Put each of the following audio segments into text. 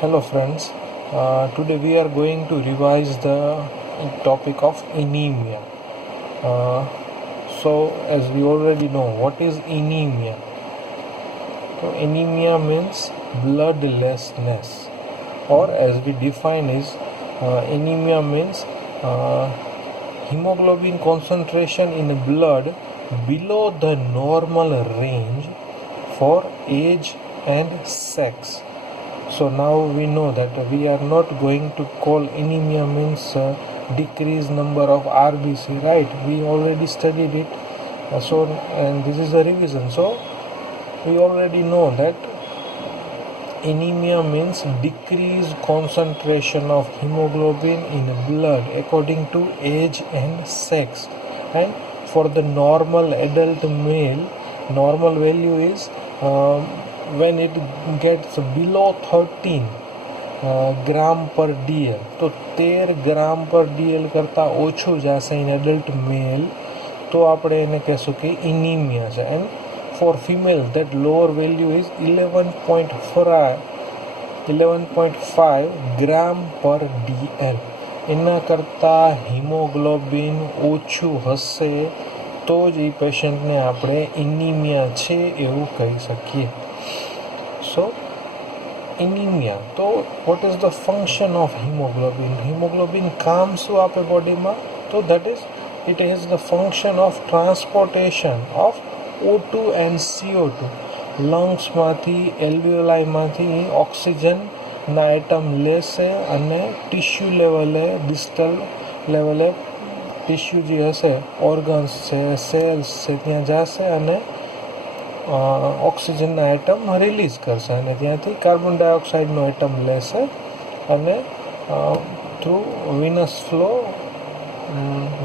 Hello friends, today we are going to revise the topic of anemia. Uh, as we already know, what is anemia? So anemia means bloodlessness, or as we define is anemia means uh, hemoglobin concentration in blood below the normal range for age and sex. So now we know that we are not going to call anemia means decreased number of RBC, right? We already studied it. And this is a revision. So we already know that anemia means decreased concentration of hemoglobin in blood according to age and sex. And for the normal adult male, normal value is when it gets below 13 ગ્રામ પર DL, તો 13 ગ્રામ પર DL કરતાં ઓછું જશે in adult મેલ, તો આપણે એને કહેશું કે ઇનિમિયા છે. And for female that lower value is 11.5 ગ્રામ પર ડીએલ. એના કરતાં હિમોગ્લોબિન ઓછું હશે તો જ એ પેશન્ટને આપણે ઇનિમિયા છે એવું કહી શકીએ. So anemia. So what is the function of hemoglobin? Hemoglobin કામ શું આપે બોડીમાં? તો that is, it has the function of transportation of O2 and CO2. લંગ્સમાંથી એલ્વિયોલાઈમાંથી ઓક્સિજનના એટમ લેશે અને ટિશ્યુ લેવલે, ડિસ્ટલ લેવલે ટિશ્યુ જે હશે, ઓર્ગન્સ છે, સેલ્સ છે, ત્યાં જશે અને ઓક્સિજનના એટમ રિલીઝ કરશે અને ત્યાંથી કાર્બન ડાયોક્સાઇડનો એટમ લેશે અને થ્રુ વિનસ ફ્લો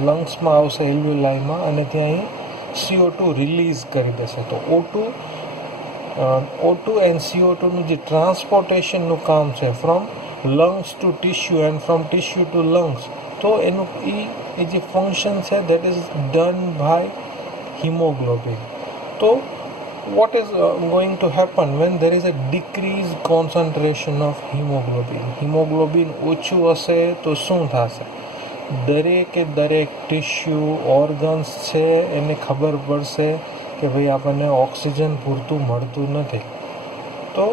લંગ્સમાં આવશે, એલ્વ્યુલાઈમાં, અને ત્યાં CO2 રિલીઝ કરી દેશે. તો O2 એન્ડ CO2નું જે ટ્રાન્સપોર્ટેશનનું કામ છે from lungs to tissue and from tissue to lungs, તો એનું એ જે ફંક્શન છે that is done by haemoglobin. તો what is going to happen when there is a decreased concentration of hemoglobin? hemoglobin ઓછું હશે તો શું થશે? દરેકે ટિશ્યુ ઓર્ગન્સ છે એને ખબર પડશે કે ભાઈ આપણને ઓક્સિજન પૂરતું મળતું નથી. તો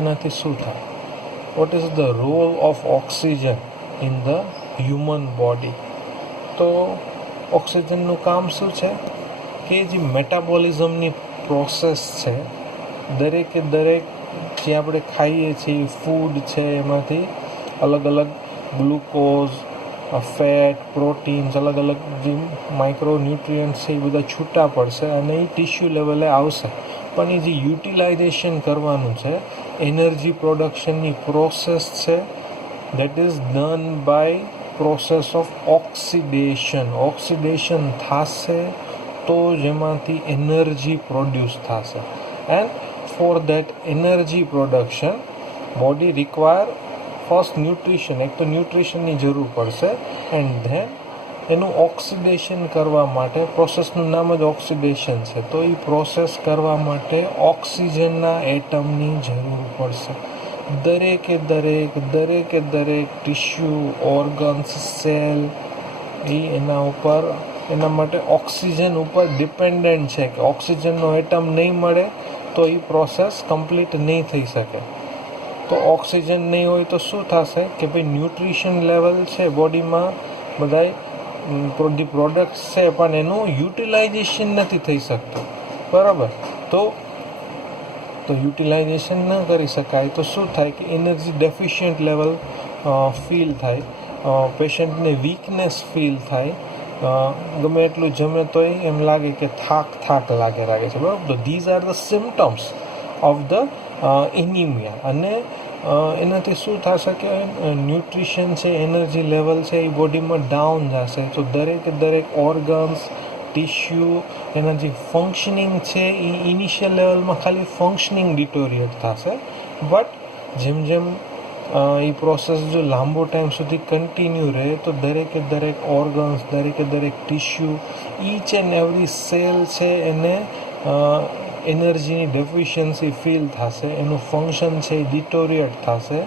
એનાથી શું થાય? What is the role of oxygen in the human body? તો ઓક્સિજનનું કામ શું છે કે જે મેટાબોલિઝમની પ્રોસેસ છે, દરેકે જે આપણે ખાઈએ છીએ ફૂડ છે એમાંથી અલગ અલગ ગ્લુકોઝ, ફેટ, પ્રોટીન્સ, અલગ અલગ જે માઇક્રો ન્યુટ્રિયન્ટ્સ છે એ બધા છૂટા પડશે અને એ ટિશ્યુ લેવલે આવશે. પણ એ જે યુટિલાઇઝેશન કરવાનું છે, એનર્જી પ્રોડક્શનની પ્રોસેસ છે, that is done by process of oxidation. Oxidation થશે તો જેમાંથી એનર્જી પ્રોડ્યુસ થશે. And for that energy production body require first nutrition. એક તો ન્યુટ્રિશનની જરૂર પડશે એન્ડ ધેન એનું ઓક્સિડેશન કરવા માટે, પ્રોસેસનું નામ જ ઓક્સિડેશન છે, તો એ પ્રોસેસ કરવા માટે ઓક્સિજનના એટમની જરૂર પડશે. દરેકે દરેક ટિશ્યુ, ઓર્ગન્સ, સેલ એ એના માટે ઓક્સિજન ઉપર ડિપેન્ડન્ટ છે કે ઓક્સિજનનો એટમ નહીં મળે તો એ પ્રોસેસ કમ્પ્લીટ નહીં થઈ શકે. તો ઓક્સિજન નહીં હોય તો શું થશે કે ભાઈ ન્યુટ્રિશન લેવલ છે બોડીમાં, બધાય પ્રોડક્ટ્સ છે, પણ એનું યુટિલાઇઝેશન નથી થઈ શકતું, બરાબર? તો યુટિલાઇઝેશન ન કરી શકાય તો શું થાય કે એનર્જી ડેફિશિયન્ટ લેવલ ફીલ થાય, પેશન્ટને વીકનેસ ફીલ થાય, ગમે એટલું જમે તોય એમ લાગે કે થાક લાગે છે, બરાબર? તો these are the symptoms of the anaemia. અને એનાથી શું થશે કે ન્યુટ્રિશન છે, એનર્જી લેવલ છે એ બોડીમાં ડાઉન જશે. તો દરેક ઓર્ગન્સ, ટિશ્યુ, એના જે ફંક્શનિંગ છે એ ઇનિશિયલ લેવલમાં ખાલી ફંક્શનિંગ ડિટોરિએટ થશે. બટ જેમ એ પ્રોસેસ જો લાંબો ટાઈમ સુધી કન્ટિન્યુ રહે તો દરેક ઓર્ગન્સ, દરેક tissue, each and every cell છે એને એનર્જીની ડેફિશિયન્સી ફીલ થશે, એનું ફંક્શન છે એ ડિટોરિએટ થશે,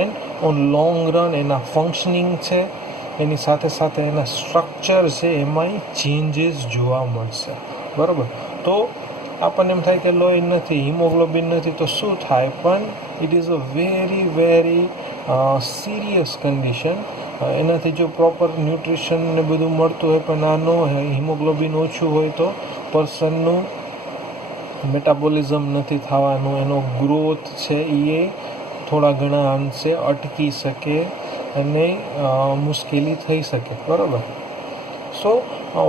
એન્ડ ઓન લોંગ રન એના ફંક્શનિંગ છે એની સાથે સાથે એના સ્ટ્રક્ચર છે એમાંય ચેન્જીસ જોવા મળશે. બરાબર. તો આપણને એમ થાય કે લોહી નથી, હિમોગ્લોબિન નથી, તો શું થાય? પણ it is a very very serious condition. એનાથી જો પ્રોપર ન્યુટ્રિશન ને બધું મળતું હોય પણ ના ન હોય, હિમોગ્લોબિન ઓછું હોય તો પર્સનનું મેટાબોલિઝમ નથી થવાનું, એનો ગ્રોથ છે એ થોડા ઘણા અંશે અટકી શકે અને મુશ્કેલી થઈ શકે. બરાબર. So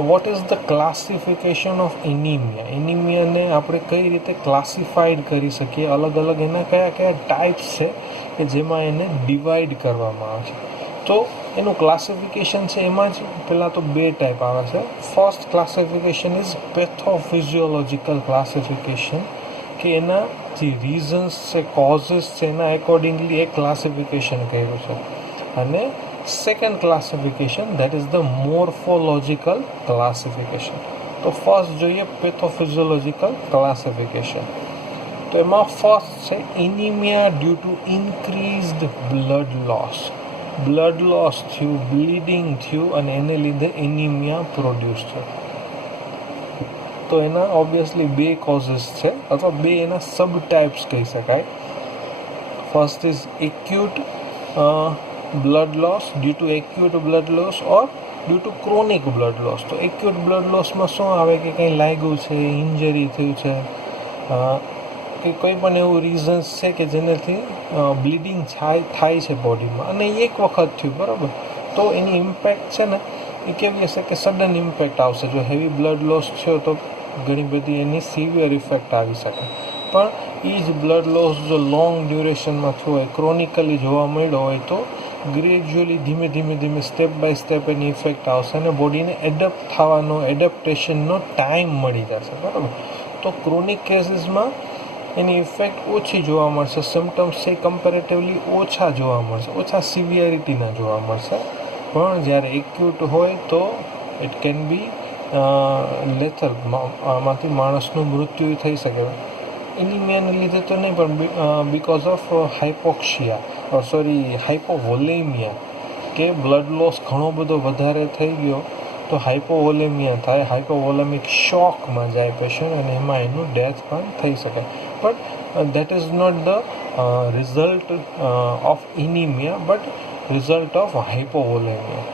what is the classification of anemia? એનિમિયાને આપણે કઈ રીતે ક્લાસિફાઈડ કરી શકીએ? અલગ અલગ એના કયા કયા ટાઈપ્સ છે કે જેમાં એને ડિવાઈડ કરવામાં આવે છે? તો એનું ક્લાસિફિકેશન છે એમાં જ પહેલાં તો 2 ટાઈપ આવે છે. ફર્સ્ટ ક્લાસિફિકેશન ઇઝ પેથોફિઝિયોલોજિકલ ક્લાસિફિકેશન, કે એના જે રીઝન્સ છે, કોઝિસ છે, એના એકોર્ડિંગલી એક ક્લાસિફિકેશન કર્યું છે. અને second classification that is the morphological classification. તો ફર્સ્ટ જોઈએ પેથોફિઝિયોલોજિકલ ક્લાસિફિકેશન. તો એમાં ફર્સ્ટ છે anaemia due to increased blood loss. Blood loss થયું, બ્લીડિંગ થયું અને એને લીધે એનિમિયા પ્રોડ્યુસ થયું. તો એના ઓબ્વિયસલી 2 કોઝિસ છે અથવા 2 એના સબ ટાઈપ્સ કહી શકાય. First is acute blood loss, due to acute blood loss or due to chronic blood loss. તો acute blood lossમાં શું આવે કે કંઈ લાગ્યું છે, ઇન્જરી થયું છે, કે કોઈ પણ એવું રીઝન્સ છે કે જેનાથી બ્લીડિંગ થાય છે બોડીમાં અને એક વખત થયું. બરાબર. તો એની ઇમ્પેક્ટ છે ને એ કેવી હશે કે સડન ઇમ્પેક્ટ આવશે. જો હેવી બ્લડ લોસ થયો તો ઘણી બધી એની સિવિયર ઇફેક્ટ આવી શકે. પણ એ જ બ્લડ લોસ જો લોંગ ડ્યુરેશનમાં થયો હોય, ક્રોનિકલી જોવા મળ્યો હોય, તો ગ્રેજ્યુઅલી ધીમે ધીમે સ્ટેપ બાય સ્ટેપ એની ઇફેક્ટ આવશે અને બોડીને એડેપ્ટેશનનો ટાઈમ મળી જશે. બરાબર. તો ક્રોનિક કેસીસમાં એની ઇફેક્ટ ઓછી જોવા મળશે, સિમ્ટમ્સ છે કમ્પેરેટિવલી ઓછા જોવા મળશે, ઓછા સિવિયરિટીના જોવા મળશે. પણ જ્યારે એક્યુટ હોય તો ઇટ કેન બી લેથલ, આમાંથી માણસનું મૃત્યુ થઈ શકે. એનિમિયાને લીધે તો નહીં, પણ બિકોઝ ઓફ હાઇપોવોલેમિયા, કે બ્લડ લોસ ઘણો બધો વધારે થઈ ગયો તો હાઇપોવોલેમિયા થાય, હાઇપોવોલેમિક શોકમાં જાય પેશન્ટ અને એમાં એનું ડેથ પણ થઈ શકે. But that is not the result of anemia, but result of hypovolemia.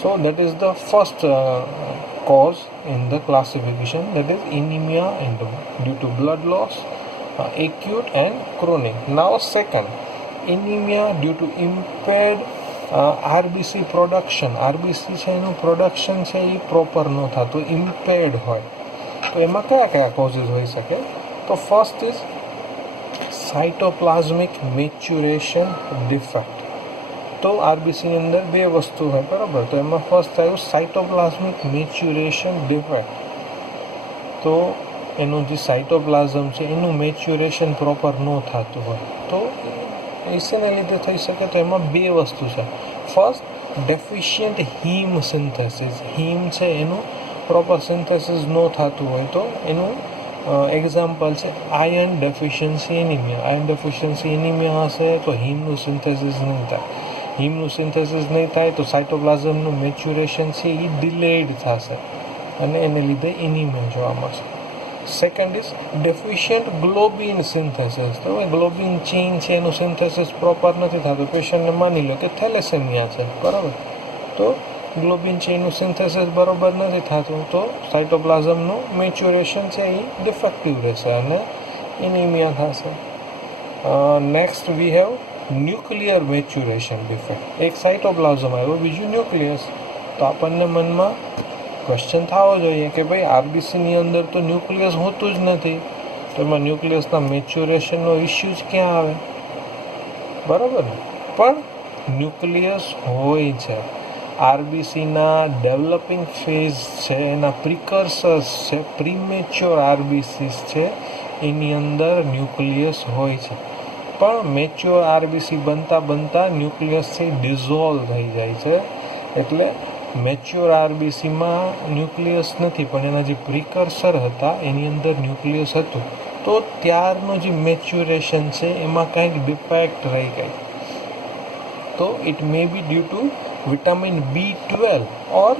So that is the first cause in the classification, that is anemia due to blood loss, acute and chronic. Now second, anemia due to impaired RBC production. RBC છે એનું production છે એ proper ન થતું, impaired હોય. તો એમાં કયા કયા કોઝિસ હોઈ શકે? તો ફર્સ્ટ ઇઝ સાઇટોપ્લાઝમિક મેચ્યુરેશન ડિફેક્ટ. તો આરબીસીની અંદર 2 વસ્તુ હોય. બરાબર. તો એમાં ફર્સ્ટ આવ્યું સાઇટોપ્લાઝમિક મેચ્યુરેશન ડિફેક્ટ. તો એનું જે સાઇટોપ્લાઝમ છે એનું મેચ્યુરેશન પ્રોપર ન થતું હોય તો એસીને લીધે થઈ શકે. તો એમાં 2 વસ્તુ છે. First, deficient haem synthesis. Haem છે એનું પ્રોપર સિન્થેસિસ ન થતું હોય તો એનું એક્ઝામ્પલ છે iron deficiency anaemia. Iron deficiency anaemia હશે તો હીમનું સિન્થેસિસ નહીં થાય. હીમનું સિન્થેસિસ નહીં થાય તો સાઇટોપ્લાઝમનું મેચ્યુરેશન છે એ ડિલેડ થશે અને એને લીધે એનિમિયા જોવા મળશે. Second is deficient globin synthesis. તો ગ્લોબિન ચેઇન છે એનું સિન્થેસિસ પ્રોપર નથી થતું. પેશન્ટને માની લો કે થેલેસેમિયા છે. બરાબર. તો ગ્લોબિન ચેઇનનું સિન્થેસિસ બરાબર નથી થતું તો સાઇટોપ્લાઝમનું મેચ્યુરેશન છે એ ડિફેક્ટિવ રહેશે અને એનિમિયા થશે. Next we have nuclear maturation defect. એક સાઇટોપ્લાઝમ આવ્યો, બીજું ન્યુક્લિયસ. તો આપણને મનમાં ક્વેશ્ચન થવો જોઈએ કે ભાઈ આરબીસીની અંદર તો ન્યુક્લિયસ હોતું જ નથી, તો એમાં ન્યુક્લિયસના મેચ્યુરેશનનો ઇસ્યુ જ ક્યાં આવે? બરાબર ને? પણ ન્યુક્લિયસ હોય છે. આરબીસીના ડેવલપિંગ ફેઝ છે, એના પ્રિકર્સર્સ છે, પ્રીમેચ્યોર આરબીસીસ છે, એની અંદર ન્યુક્લિયસ હોય છે. પણ મેચ્યોર આરબીસી બનતા ન્યુક્લિયસથી ડિઝોલ્વ થઈ જાય છે. એટલે મેચ્યોર આરબીસીમાં ન્યુક્લિયસ નથી પણ એના જે પ્રિકર્સર હતા એની અંદર ન્યુક્લિયસ હતું, તો ત્યારનું જે મેચ્યુરેશન છે એમાં કંઈક ડિફેક્ટ રહી ગઈ. તો it may be due to vitamin B12 or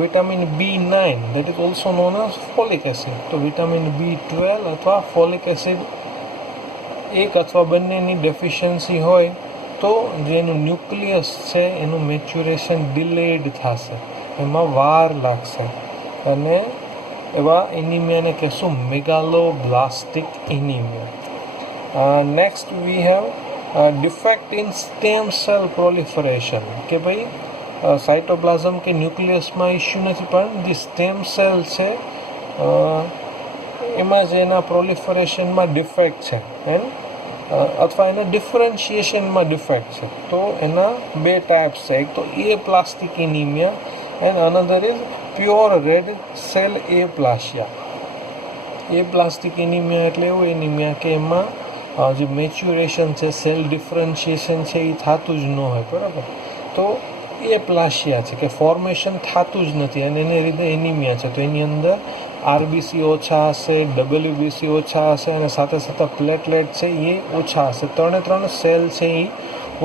vitamin B9, that is also known as folic acid. તો વિટામિન B12 અથવા ફોલિક એસિડ એક અથવા બંનેની ડેફિશિયન્સી હોય તો જેનું ન્યુક્લિયસ છે એનું મેચ્યુરેશન ડિલેડ થશે, એમાં વાર લાગશે, અને એવા એનિમિયાને કહેશું megaloblastic anemia. Next we have defect in stem cell proliferation, કે ભાઈ સાઇટોપ્લાઝમ કે ન્યુક્લિયસમાં ઇસ્યુ નથી પણ જે સ્ટેમ સેલ છે એમાં જે એના પ્રોલિફરેશનમાં ડિફેક્ટ છે અથવા એના ડિફરન્શિએશનમાં ડિફેક્ટ છે. તો એના બે ટાઈપ્સ છે, એક તો aplastic anemia and another is pure red cell aplasia. Aplastic anemia એટલે એવું એનિમિયા કે એમાં જે મેચ્યુરેશન છે, સેલ ડિફરન્શિએશન છે એ થતું જ ન હોય, બરાબર. તો એ પ્લાસિયા છે કે ફોર્મેશન થતું જ નથી અને એને લીધે એનિમિયા છે. તો એની અંદર આરબીસી ઓછા હશે, ડબલ્યુબીસી ઓછા હશે અને સાથે સાથે પ્લેટલેટ છે એ ઓછા હશે. ત્રણ સેલ છે એ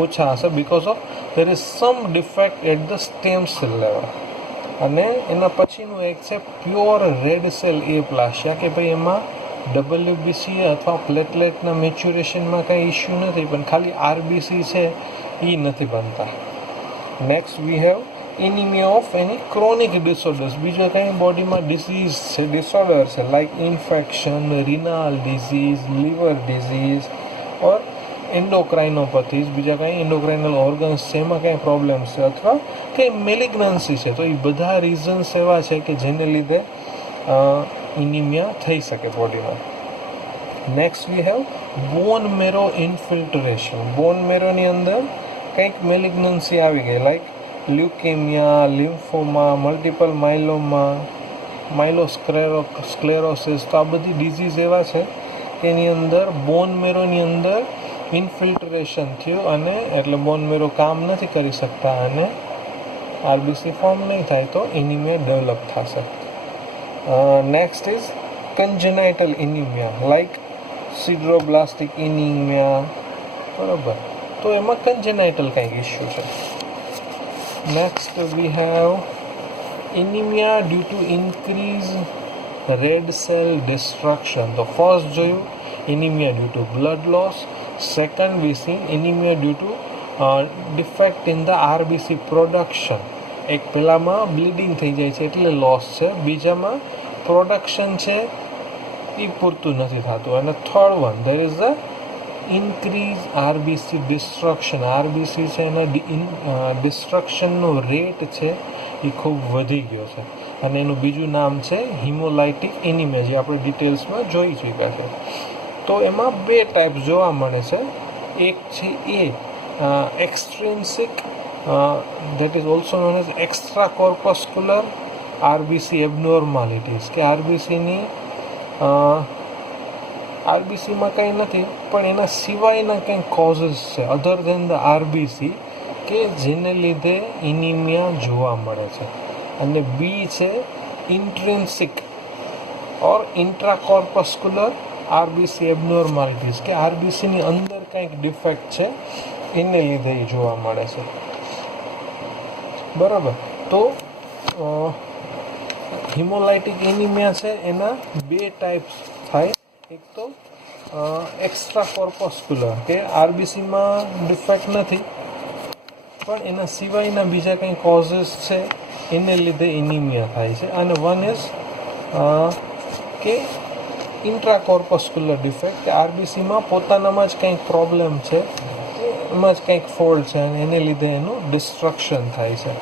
ઓછા હશે because of there is some defect at the stem cell level. અને એના પછીનું એક છે પ્યોર રેડ સેલ એપ્લાસિયા, કે ભાઈ એમાં ડબલ્યુબીસી અથવા પ્લેટલેટના મેચ્યુરેશનમાં કંઈ ઇસ્યુ નથી પણ ખાલી આરબીસી છે એ નથી બનતા. Next we have anemia of any chronic disorders, બીજા કંઈ બોડીમાં ડિસીઝ છે, ડિસઓર્ડર છે, like infection, renal disease, liver disease or endocrinopathies, બીજા કંઈ એન્ડોક્રાઇનલ ઓર્ગન્સ છે એમાં કંઈ પ્રોબ્લેમ્સ છે અથવા કંઈ મેલિગ્નન્સી છે. તો એ બધા રીઝન્સ એવા છે કે જેને લીધે એનિમિયા થઈ શકે બોડીમાં. Next we have bone marrow infiltration. બોન મેરોની અંદર કંઈક મેલિગ્નન્સી આવી ગઈ, like leukemia, lymphoma, multiple myeloma, myelosclerosis. તો આ બધી ડિઝીઝ એવા છે કે એની અંદર બોન મેરોની અંદર ઇન્ફિલ્ટ્રેશન થયું અને એટલે બોન મેરો કામ નથી કરી શકતા અને આરબીસી ફોર્મ નહીં થાય તો એનિમિયા ડેવલપ થશે. Next is congenital anemia, like sideroblastic anemia, બરાબર. તો એમાં કન્જેનાઇટલ કંઈક ઇસ્યુ છે. Next we have anemia due to increase red cell destruction. તો ફર્સ્ટ જોયું anemia due to blood loss, second we see anemia due to defect in the RBC production. એક પહેલામાં bleeding થઈ જાય છે એટલે લોસ છે, બીજામાં પ્રોડક્શન છે એ પૂરતું નથી થતું, અને third one there is the increase RBC destruction. RBC છે એના ડિસ્ટ્રક્શનનો રેટ છે એ ખૂબ વધી ગયો છે અને એનું બીજું નામ છે હિમોલાઇટિક એનિમિયા, જે આપણે ડિટેલ્સમાં જોઈ ચૂક્યા છે. તો એમાં બે ટાઈપ જોવા મળે છે. એક છે એ extrinsic, that is also known as extra corpuscular RBC abnormalities, કે આરબીસીમાં કંઈ નથી પણ એના સિવાયના કંઈ કોઝિસ છે અધર ધેન ધ આરબીસી કે જેને લીધે એનિમિયા જોવા મળે છે. અને બી છે ઇન્ટ્રિન્સિક ઓર ઇન્ટ્રાકોર્પસ્ક્યુલર આરબીસી એબનોર્માલિટીઝ, કે આરબીસીની અંદર કંઈક ડિફેક્ટ છે એને લીધે એ જોવા મળે છે, બરાબર. તો હિમોલાઇટિક એનિમિયા છે એના બે ટાઈપ્સ થાય. એક તો એક્સ્ટ્રા કોર્પસ્ક્યુલર, કે આરબીસીમાં ડિફેક્ટ નથી પણ એના સિવાયના બીજા કંઈ કોઝિસ છે એને લીધે એનિમિયા થાય છે. અને વન ઇઝ કે ઇન્ટ્રાકોર્પસ્ક્યુલર ડિફેક્ટ, કે આરબીસીમાં પોતાનામાં જ કંઈક પ્રોબ્લેમ છે, એમાં જ કંઈક ફોલ્ટ છે અને એને લીધે એનું ડિસ્ટ્રક્શન થાય છે.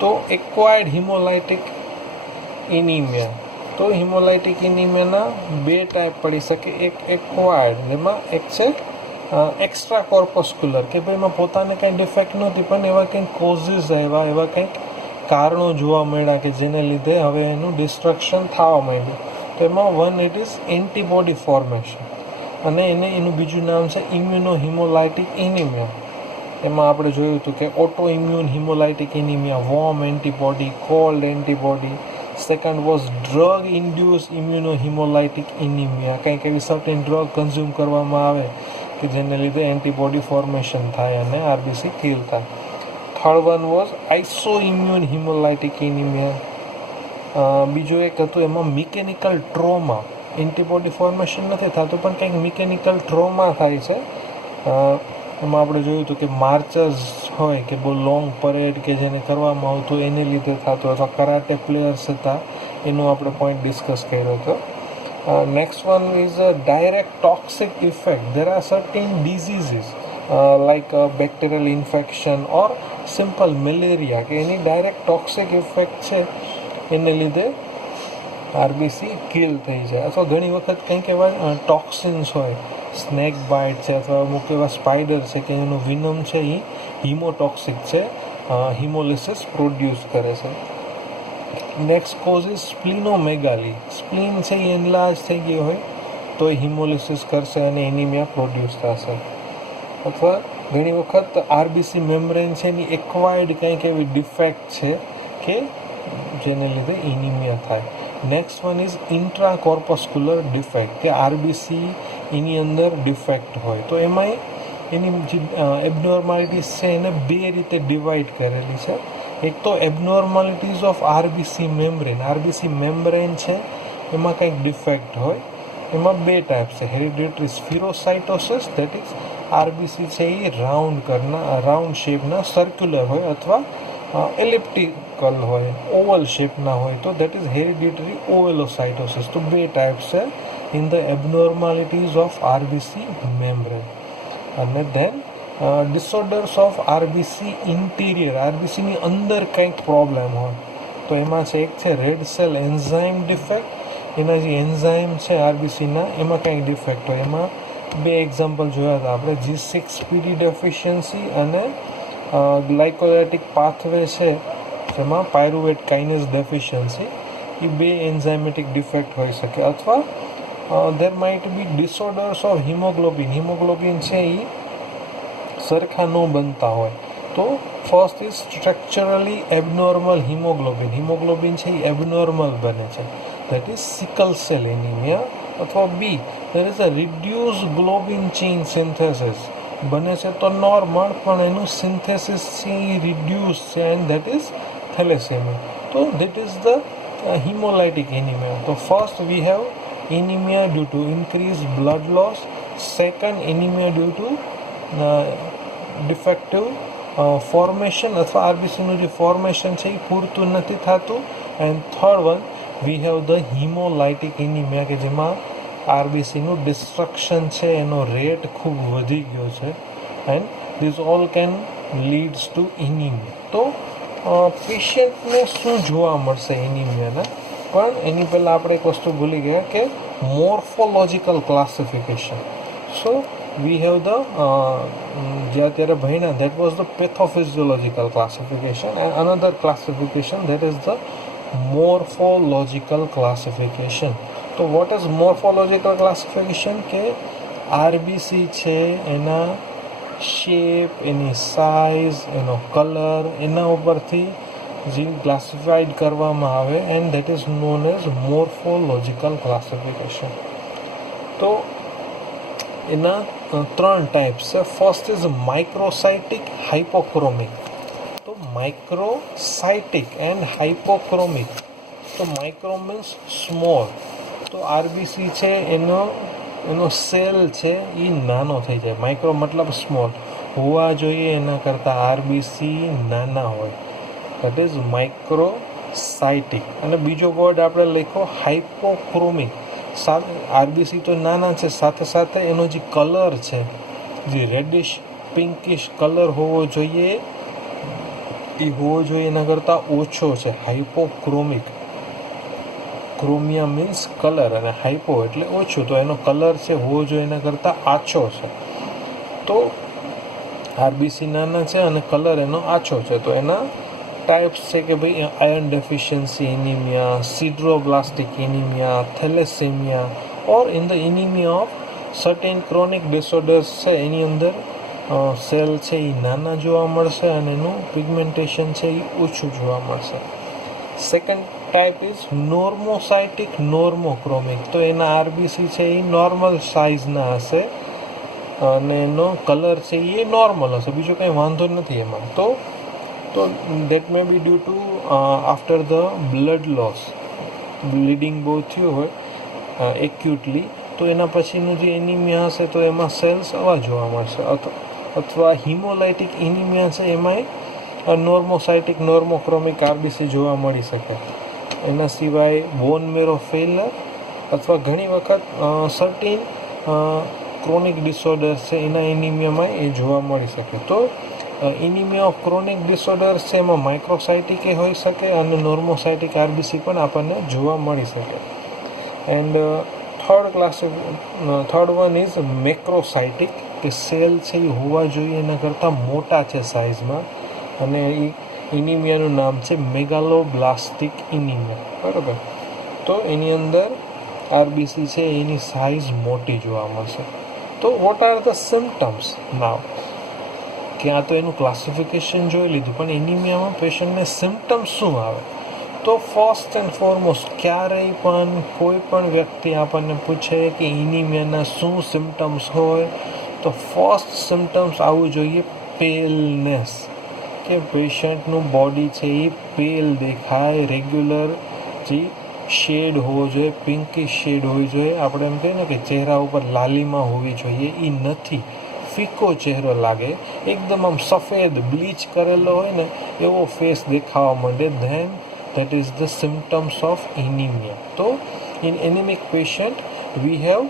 તો એક્વાયર્ડ હિમોલાઇટિક એનિમિયા. તો હિમોલાઇટિક એનિમિયાના બે ટાઈપ પડી શકે. એક એક્વાયર્ડ, જેમાં એક છે એક્સ્ટ્રા કોર્પસ્ક્યુલર, કે ભાઈ એમાં પોતાને કંઈ ડિફેક્ટ નહોતી પણ એવા કંઈક કોઝિસ આવ્યા, એવા કંઈક કારણો જોવા મળ્યા કે જેને લીધે હવે એનું ડિસ્ટ્રક્શન થવા માંડ્યું. તો એમાં one it is antibody formation, અને એનું બીજું નામ છે ઇમ્યુનો હિમોલાઇટિક એનિમિયા. એમાં આપણે જોયું હતું કે auto immune hemolytic anemia, warm antibody, cold antibody. Second was drug induce immuno hemolytic anemia, કંઈક એવી સર્ટેન ડ્રગ કન્ઝ્યુમ કરવામાં આવે કે જેને લીધે એન્ટીબોડી ફોર્મેશન થાય અને આરબીસી કિલ થાય. Third one was iso immune hemolytic anemia. બીજું એક હતું એમાં મિકેનિકલ ટ્રોમા, એન્ટીબોડી ફોર્મેશન નથી થતું પણ કંઈક મિકેનિકલ ટ્રોમા થાય છે. એમાં આપણે જોયું હતું કે માર્ચર્સ હોય કે બહુ લોંગ પરેડ કે જેને કરવામાં આવતું એને લીધે થતું, અથવા કરાટે પ્લેયર્સ હતા એનું આપણે પોઈન્ટ ડિસ્કસ કર્યો હતો. Next one is a direct toxic effect. There are certain diseases like bacterial infection or simple malaria કે એની ડાયરેક્ટ ટોક્સિક ઇફેક્ટ છે એને લીધે આરબીસી કિલ થઈ જાય. અથવા ઘણી વખત કંઈક એવા ટોક્સિન્સ હોય, સ્નેક બાઇટ છે અથવા અમુક એવા સ્પાઈડર છે કે એનું વિનમ છે એ હિમોટોક્સિક છે, હિમોલિસિસ પ્રોડ્યુસ કરે છે. Next cause is splenomegaly. Spleen છે એ એનલાર્જ થઈ ગઈ હોય તો એ હિમોલિસિસ કરશે અને એનિમિયા પ્રોડ્યુસ થશે. અથવા ઘણી વખત આરબીસી મેમ્બ્રેન છે એની એક્વાયર્ડ કંઈક એવી ડિફેક્ટ છે કે જેને લીધે એનિમિયા થાય. નેક્સ્ટ વન ઇઝ ઇન્ટ્રાકોર્પસ્ક્યુલર ડિફેક્ટ, કે આરબીસી એની અંદર ડિફેક્ટ હોય તો એમાંય એની જે એબનોર્માલિટીઝ છે એને બે રીતે ડિવાઈડ કરેલી છે. એક તો abnormalities of RBC membrane. RBC membrane છે એમાં કંઈક ડિફેક્ટ હોય. એમાં બે ટાઈપ છે, hereditary spherocytosis, that is RBC છે એ રાઉન્ડ શેપના સર્ક્યુલર હોય અથવા એલિપ્ટિકલ હોય, ઓવલ શેપના હોય તો દેટ ઇઝ હેરિડિટરી ઓવેલોસાઇટોસિસ. તો બે ટાઈપ છે in the abnormalities of RBC membrane. અને then disorders of RBC interior, આરબીસીની અંદર કંઈક પ્રોબ્લેમ હોય તો એમાં છે એક છે રેડ સેલ એન્ઝાઇમ ડિફેક્ટ. એના જે એન્ઝાઇમ છે આરબીસીના એમાં કંઈક ડિફેક્ટ હોય. એમાં બે એક્ઝામ્પલ જોયા હતા આપણે, G6PD ડેફિશિયન્સી અને ગ્લાયકોલાઇટિક પાથવે છે જેમાં પાયરુવેટ કાઇનેઝ ડેફિશિયન્સી. એ બે એન્ઝાઇમેટિક ડિફેક્ટ હોઈ શકે. અથવા there might be disorders of hemoglobin. Hemoglobin છે એ સરખા ન બનતા હોય તો first is structurally abnormal hemoglobin. Hemoglobin છે એ એબનોર્મલ બને છે, that is sickle cell anemia. અથવા be there is a reduce globin chain synthesis, બને છે તો નોર્મલ પણ એનું સિન્થેસિસ છે એ રિડ્યુસ છે એન્ડ દેટ ઇઝ થેલેસેમિયા. તો that is the hemolytic anemia. તો first we have anemia due to increased blood loss. Second, anemia due to defective formation અથવા આરબીસીનું જે ફોર્મેશન છે એ પૂરતું નથી થતું. And third one we have the hemolytic anemia કે જેમાં આરબીસીનું ડિસ્ટ્રક્શન છે એનો રેટ ખૂબ વધી ગયો છે and this all can leads two anaemia. તો પેશન્ટને શું જોવા મળશે એનિમિયાના, પણ એની પહેલાં આપણે એક વસ્તુ ભૂલી ગયા કે morphological classification. So we have the જે અત્યારે ભણ્યા that was the pathophysiological classification and another classification that is the morphological classification. તો વોટ ઇઝ મોર્ફોલોજિકલ ક્લાસિફિકેશન? કે આરબીસી છે એના શેપ, એની સાઇઝ, એનો કલર, એના ઉપરથી જે ક્લાસિફાઈડ કરવામાં આવે and that is known as morphological classification. તો એના ત્રણ ટાઈપ્સ છે. First is microcytic hypochromic. તો માઇક્રોસાઇટિક એન્ડ હાઇપોક્રોમિક. તો માઇક્રો મીન્સ સ્મોલ. તો આરબીસી છે એનો સેલ છે એ નાનો થઈ જાય. માઇક્રો મતલબ સ્મોલ હોવા જોઈએ, એના કરતાં આરબીસી નાના હોય, દેટ ઇઝ માઇક્રોસાઇટિક. અને બીજો વર્ડ આપણે લખ્યો હાઇપોક્રોમિક. આરબીસી તો નાના છે, સાથે સાથે એનો જે કલર છે જે રેડિશ પિંકિશ કલર હોવો જોઈએ એ હોવો જોઈએ એના કરતાં ઓછો છે, હાઇપોક્રોમિક. ક્રોમિયા મીન્સ કલર અને હાઇપો એટલે ઓછું, તો એનો કલર છે હોવો જોઈએ એના કરતાં આછો છે. તો આરબીસી નાના છે અને કલર એનો આછો છે, તો એના ટાઈપ્સ છે કે ભાઈ iron deficiency anemia, sideroblastic anemia, thalassemia or in the anemia of certain chronic disorders છે એની અંદર સેલ છે એ નાના જોવા મળશે અને એનું પિગમેન્ટેશન છે એ ઓછું જોવા મળશે. Second type is normocytic normochromic. તો એના આરબીસી છે એ નોર્મલ સાઇઝના હશે અને એનો કલર છે એ નોર્મલ હશે, બીજો કંઈ વાંધો નથી એમાં. તો that may be due to after the blood loss, bleeding બહુ થયું હોય એક્યુટલી, તો એના પછીનું જે એનિમિયા હશે તો એમાં સેલ્સ આવા જોવા મળશે. અથવા હિમોલાઇટિક એનિમિયા છે એમાંય નોર્મોસાઇટિક નોર્મોક્રોમિક આરબીસી જોવા મળી શકે. એના સિવાય બોન મેરો ફેલર અથવા ઘણી વખત સર્ટીન ક્રોનિક ડિસઓર્ડર્સ છે એના એનિમિયામાં એ જોવા મળી શકે. તો એનિમિયા ઓફ ક્રોનિક ડિસઓર્ડર્સ છે એમાં માઇક્રોસાઇટિક એ હોઈ શકે અને નોર્મોસાઇટિક આરબીસી પણ આપણને જોવા મળી શકે. એન્ડ થર્ડ વન ઇઝ મેક્રોસાઇટિક, કે સેલ છે એ હોવા જોઈએ એના કરતાં મોટા છે સાઇઝમાં અને એ એનિમિયાનું નામ છે મેગાલોબ્લાસ્ટિક એનિમિયા, બરાબર. તો એની અંદર આરબીસી છે એની સાઇઝ મોટી જોવા મળશે. તો વોટ આર ધ સિમ્ટમ્સ નાવ? કે આ તો એનું ક્લાસિફિકેશન જોઈ લીધું, પણ એનિમિયામાં પેશન્ટને સિમ્ટમ્સ શું આવે? તો ફર્સ્ટ એન્ડ ફોરમોસ્ટ ક્યારેય પણ કોઈ પણ વ્યક્તિ આપણને પૂછે કે એનિમિયાના શું સિમ્ટમ્સ હોય, તો ફર્સ્ટ સિમ્ટમ્સ આવવું જોઈએ પેલનેસ, કે પેશન્ટનું બોડી છે એ પેલ દેખાય, રેગ્યુલર જે શેડ હોવો જોઈએ, પિંકિશ શેડ હોવી જોઈએ. આપણે એમ કહીએ ને કે ચહેરા ઉપર લાલીમાં હોવી જોઈએ, એ નથી. ફીકો ચહેરો લાગે, એકદમ આમ સફેદ બ્લીચ કરેલો હોય ને એવો ફેસ દેખાવા માંડે, than that is the symptoms of anemia. So in anemic patient we have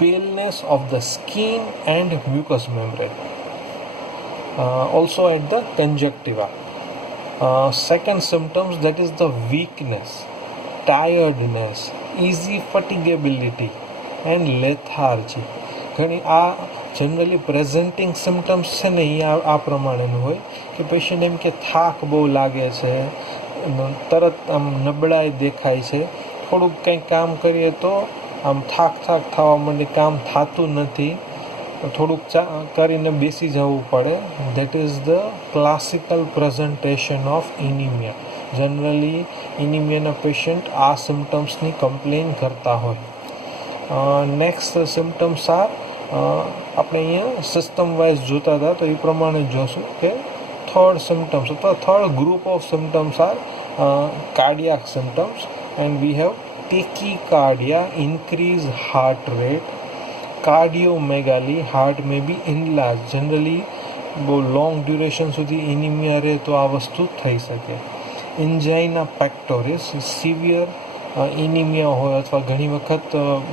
paleness of the skin and mucous membrane, also at the conjunctiva. Second symptoms, that is the weakness, tiredness, easy fatigability and lethargy. ઘણી આ generally presenting symptoms છે ને એ આ પ્રમાણેનું હોય કે patient એમ કે થાક બહુ લાગે છે, તરત આમ નબળાઈ દેખાય છે, થોડુંક કંઈક કામ કરીએ તો આમ થાક થવા માંડે, કામ થતું નથી, થોડુંક કરીને બેસી જવું પડે. That is the classical presentation of anemia. Generally એનિમિયાના પેશન્ટ આ સિમ્ટમ્સની કમ્પ્લેન કરતા હોય. નેક્સ્ટ સિમ્ટમ્સ આર, આપણે અહીંયા સિસ્ટમ વાઇઝ જોતા હતા તો એ પ્રમાણે જોશું કે થર્ડ સિમ્ટમ્સ અથવા third group of symptoms are cardiac symptoms, and we have tachycardia, increase heart rate, cardiomegaly, heart may be enlarge. Generally બહુ લોંગ ડ્યુરેશન સુધી એનિમિયા રહે તો આ વસ્તુ થઈ શકે. એન્જાઇના પેક્ટોરિસ, સિવિયર એનિમિયા હોય અથવા ઘણી વખત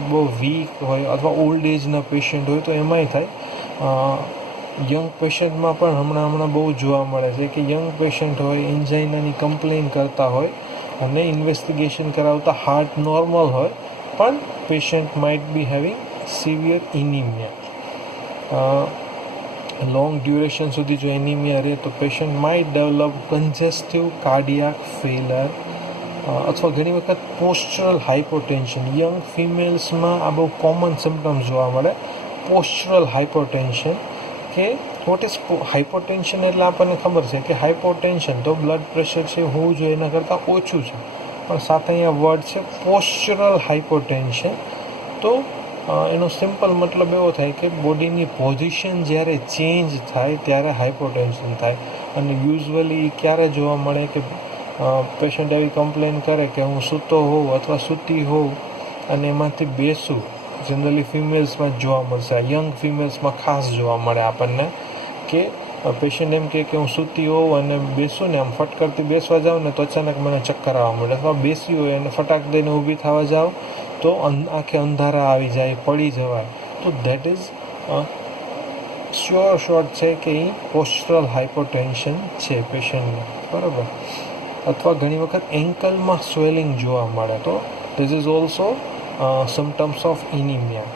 બહુ વીક હોય અથવા ઓલ્ડ એજના પેશન્ટ હોય તો એમાંય થાય. યંગ પેશન્ટમાં પણ હમણાં બહુ જોવા મળે છે કે યંગ પેશન્ટ હોય, એન્જાઇનાની કમ્પ્લેન કરતા હોય અને ઇન્વેસ્ટિગેશન કરાવતા હાર્ટ નોર્મલ હોય પણ patient might be having severe anemia. Long duration સુધી જો એનિમિયા રહે તો patient might develop congestive cardiac failure અથવા ઘણી વખત પોસ્ચરલ હાઇપોટેન્શન. યંગ ફિમેલ્સમાં આ બહુ કોમન સિમ્ટમ્સ જોવા મળે, પોસ્ચરલ હાઇપોટેન્શન. કે વોટ ઇઝ હાઇપોટેન્શન? એટલે આપણને ખબર છે કે હાઇપોટેન્શન તો બ્લડ પ્રેશર છે હોવું જોઈએ એના કરતાં ઓછું છે, પણ સાથે અહીંયા વર્ડ છે પોસ્ચરલ હાઇપોટેન્શન. તો એનો સિમ્પલ મતલબ એવો થાય કે બોડીની પોઝિશન જ્યારે ચેન્જ થાય ત્યારે હાઇપોટેન્શન થાય. અને યુઝ્યુઅલી ક્યારે જોવા મળે કે પેશન્ટ એવી કમ્પ્લેન કરે કે હું સૂતો હોઉં અથવા સૂતી હોઉં અને એમાંથી બેસું. જનરલી ફિમેલ્સમાં જ જોવા મળશે, યંગ ફિમેલ્સમાં ખાસ જોવા મળે આપણને કે પેશન્ટ એમ કે હું સૂતી હોઉં અને બેસું ને આમ ફટકરથી બેસવા જાઉં ને તો અચાનક મને ચક્કર આવવા મળે, અથવા બેસી હોય અને ફટાક દઈને ઊભી થવા જાઉં તો આંખે અંધારા આવી જાય, પડી જવાય. તો ધેટ ઇઝ શ્યોર શોર્ટ છે કે એ પોસ્ચરલ હાઇપોટેન્શન છે પેશન્ટને, બરાબર. અથવા ઘણી વખત એન્કલમાં સ્વેલિંગ જોવા મળે તો this is also symptoms of anemia.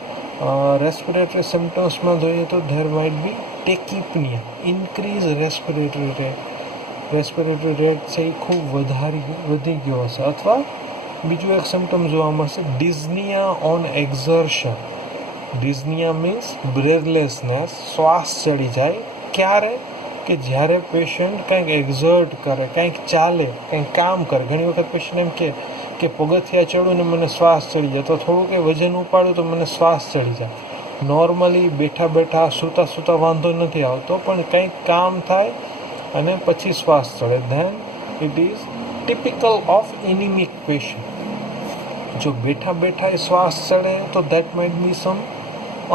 Respiratory સિમ્ટમ્સમાં જોઈએ તો there might be tachypnea, increase respiratory rate, respiratory rate છે એ ખૂબ વધી ગયો હશે. અથવા બીજું એક સિમ્ટમ જોવા મળશે, ડિઝનિયા ઓન એક્ઝર્શન. ડિઝનિયા મીન્સ બ્રેથલેસનેસ, શ્વાસ ચડી જાય. ક્યારે? કે જ્યારે પેશન્ટ કંઈક એક્ઝર્ટ કરે, કંઈક ચાલે, કંઈક કામ કરે. ઘણી વખત પેશન્ટ એમ કે પગથિયા ચડું ને મને શ્વાસ ચડી જાય, તો થોડું કંઈ વજન ઉપાડું તો મને શ્વાસ ચડી જાય. નોર્મલી બેઠા સૂતા વાંધો નથી આવતો, પણ કંઈક કામ થાય અને પછી શ્વાસ ચડે, then it is typical of anemic patient. જો બેઠા એ શ્વાસ ચડે તો that might be some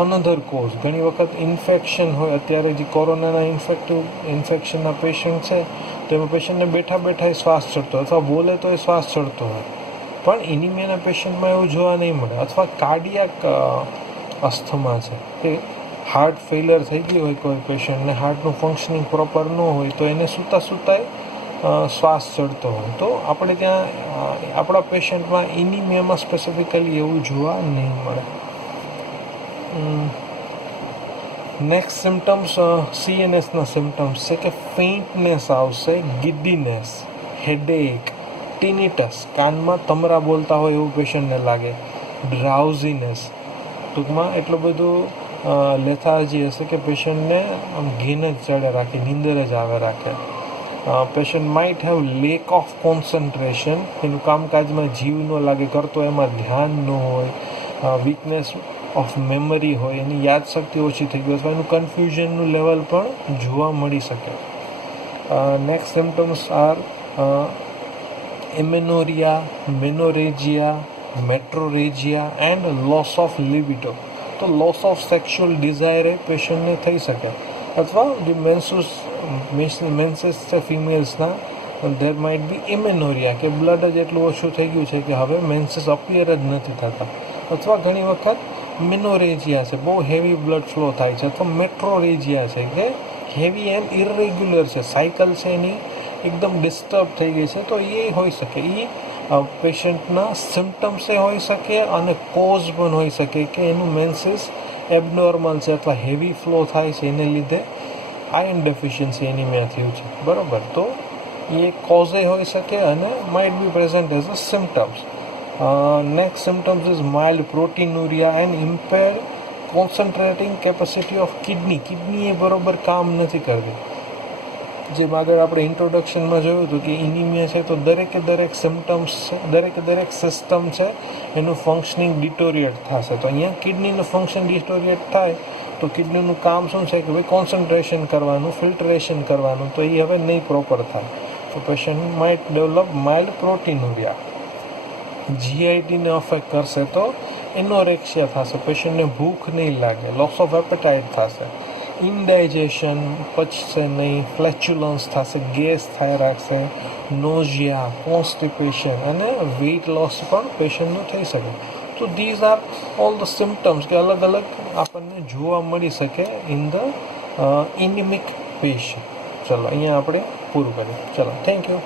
another cause. ઘણી વખત ઇન્ફેક્શન હોય, અત્યારે જે કોરોનાના ઇન્ફેક્શનના પેશન્ટ છે તો એમાં પેશન્ટને બેઠા શ્વાસ ચડતો હોય, અથવા બોલે તો એ શ્વાસ ચડતો હોય. પણ એનિમિયાના પેશન્ટમાં એવું જોવા નહીં મળે. અથવા કાર્ડિયાક અસ્થમા છે, કે હાર્ટ ફેઇલર થઈ ગયું હોય કોઈ પેશન્ટને, હાર્ટનું ફંક્શનિંગ પ્રોપર ન હોય તો એને સૂતા શ્વાસ ચડતો હોય. તો આપણે ત્યાં આપણા પેશન્ટમાં એનિમિયામાં સ્પેસિફિકલી એવું જોવા નહીં મળે. નેક્સ્ટ સિમ્ટમ્સ CNSના સિમ્ટમ્સ છે કે ફેઇન્ટનેસ આવશે, ગિડીનેસ, હેડેક, ટિનિટસ, કાનમાં તમરા બોલતા હોય એવું પેશન્ટને લાગે, ડ્રાઉઝીનેસ, ટૂંકમાં એટલું બધું લેથાર્જી હશે કે પેશન્ટને આમ ઘેન જ ચડે રાખે, નીંદર જ આવે રાખે. Patient might have lack of concentration, એનું કામકાજમાં જીવ ન લાગે, કરતો એમાં ધ્યાન ન હોય. વીકનેસ ઓફ મેમરી હોય, એની યાદશક્તિ ઓછી થઈ ગઈ, અથવા એનું કન્ફ્યુઝનનું લેવલ પણ જોવા મળી શકે. Next symptoms are amenorrhea, menorrhagia, metrorrhagia and loss of libido. તો લોસ ઓફ સેક્સ્યુઅલ ડિઝાયર એ પેશન્ટને થઈ શકે. અથવા જે મેન્સીસ છે ફિમેલ્સના, ધેર માઇટ બી એમેનોરિયા, કે બ્લડ જ એટલું ઓછું થઈ ગયું છે કે હવે મેન્સીસ અપિયર જ નથી થતા. અથવા ઘણી વખત મેનોરેજિયા છે, બહુ હેવી બ્લડ ફ્લો થાય છે. અથવા મેટ્રોરેજિયા છે, કે હેવી એન્ડ ઇરેગ્યુલર છે, સાયકલ છે એની એકદમ ડિસ્ટર્બ થઈ ગઈ છે. તો એ હોઈ શકે, એ પેશન્ટના સિમ્ટમ્સ એ હોઈ શકે અને કોઝ પણ હોઈ શકે કે એનું મેન્સીસ એબનોર્મલ છે અથવા હેવી ફ્લો થાય છે, એને લીધે આયર્ન ડેફિશિયન્સી એનિમિયા થયું છે. બરાબર, તો એ કોઝે હોઈ શકે અને might be present as a symptoms. Next symptoms is mild proteinuria and impaired concentrating capacity of kidney એ બરાબર કામ નથી કરતી. જેમ આગળ આપણે ઇન્ટ્રોડક્શનમાં જોયું હતું કે એનિમિયા છે તો દરેક સિમ્ટમ્સ છે, દરેક સિસ્ટમ છે એનું ફંક્શનિંગ ડિટોરિએટ થશે. તો અહીંયા કિડનીનું ફંક્શન ડિટોરિએટ થાય તો કિડનીનું કામ શું છે કે ભાઈ કોન્સન્ટ્રેશન કરવાનું, ફિલ્ટરેશન કરવાનું, તો એ હવે નહીં પ્રોપર થાય. તો patient might develop mild proteinuria. GITને અફેક્ટ કરશે તો એનોરેક્સિયા થશે, પેશન્ટને ભૂખ નહીં લાગે, લોસ ઓફ એપેટાઇટ થશે, ઇનડાઇજેશન, પચશે નહીં, ફ્લેચ્યુલન્સ થશે, ગેસ થાય રાખશે, નોઝિયા, કોન્સ્ટિપેશન અને વેઇટ લોસ પણ પેશન્ટનું થઈ શકે. તો these are all the symptoms કે અલગ આપણને જોવા મળી શકે ઇન ધ એનિમિક પેશન્ટ. ચલો અહીંયા આપણે પૂરું કરીએ. ચલો, થેન્ક યુ.